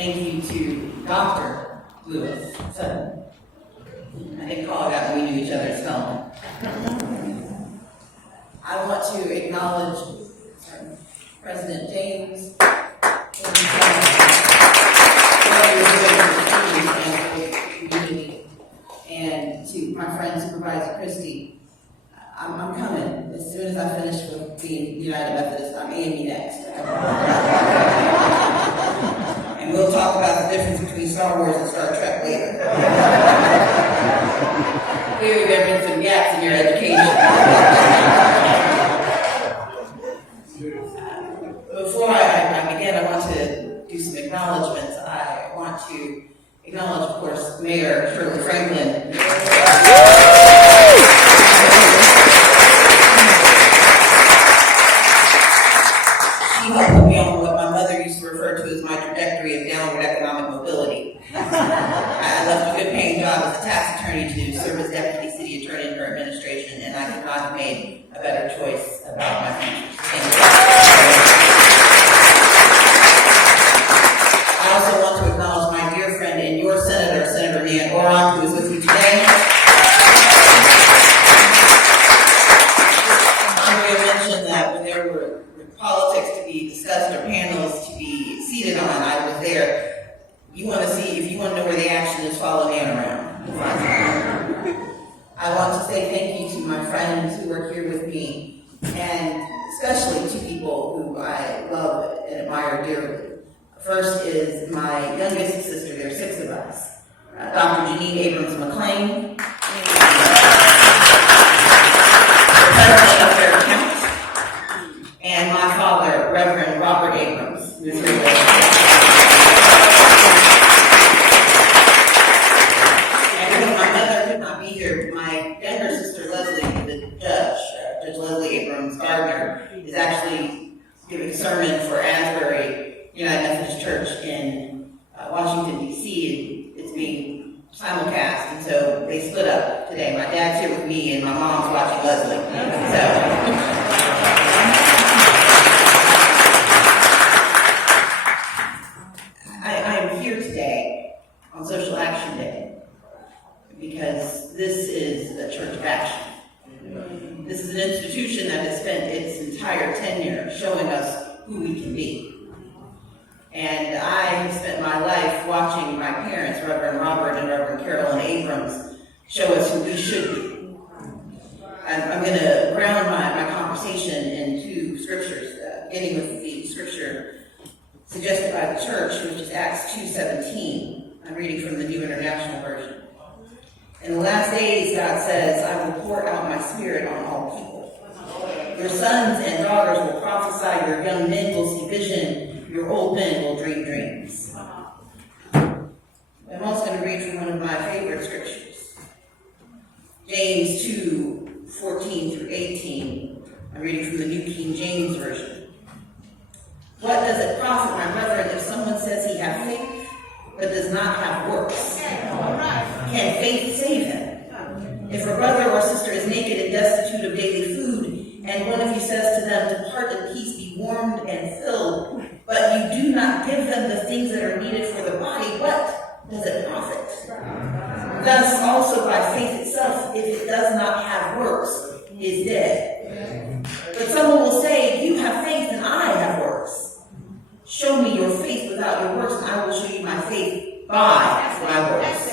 thank you to Dr. Lewis Sutton. I didn't call it out when we knew each other's spelling. I want to acknowledge President James and to my friend Supervisor Christie. I'm coming. As soon as I finish with being United Methodist, I'm AME next. And we'll talk about the difference between Star Wars and Star Trek later. Clearly there have been some gaps in your education. Before I begin, I want to do some acknowledgments. I want to acknowledge, of course, Mayor Shirley Franklin. She helped put me on what my mother used to refer to as my trajectory of downward economic mobility. I left a good paying job as a tax attorney to serve as deputy city attorney in her administration, and I could not have made a better choice about my future. Thank you. I also want to acknowledge my dear friend and your senator, Senator Nan Orrock, who is with you today. I'm going to mention that when there were politics to be discussed or panels to be seated on, I was there. You want to see, if you want to know where the action is, follow Nan around. I want to say thank you to my friends who are here with me, and especially to people who I love and admire dearly. First is my youngest sister, there are 6 of us, Dr. Stacey Abrams McLean, the president of their account, and my father, Reverend Robert Abrams, who is here with us. And because my mother could not be here, my younger sister, Leslie, the judge, Judge Leslie Abrams Gardner, is actually giving a sermon for Asbury United Methodist Church in Washington, D.C. It's being simulcast, and so they split up today. My dad's here with me, and my mom's watching Leslie. I am here today on Social Action Day because this is a church of action. This is an institution that has spent its entire tenure showing us who we can be. And I have spent my life watching my parents, Reverend Robert and Reverend Carolyn Abrams, show us who we should be. I'm going to ground my conversation in 2 scriptures, beginning with the scripture suggested by the church, which is Acts 2:17. I'm reading from the New International Version. In the last days, God says, I will pour out my spirit on all people. Your sons and daughters will prophesy, your young men will see vision, your old men will dream dreams. I'm also going to read from one of my favorite scriptures, James 2:14 through 18. I'm reading from the New King James Version. What does it profit, my brethren, if someone says he has faith, but does not have works? Can faith save him? If a brother or sister is naked and destitute of daily food, and one of you says to them, depart in peace, be warmed and filled, but you do not give them the things that are needed for the body, what does it profit? Thus also by faith itself, if it does not have works, is dead. But someone will say, you have faith and I have works. Show me your faith without your works, and I will show you my faith by my works.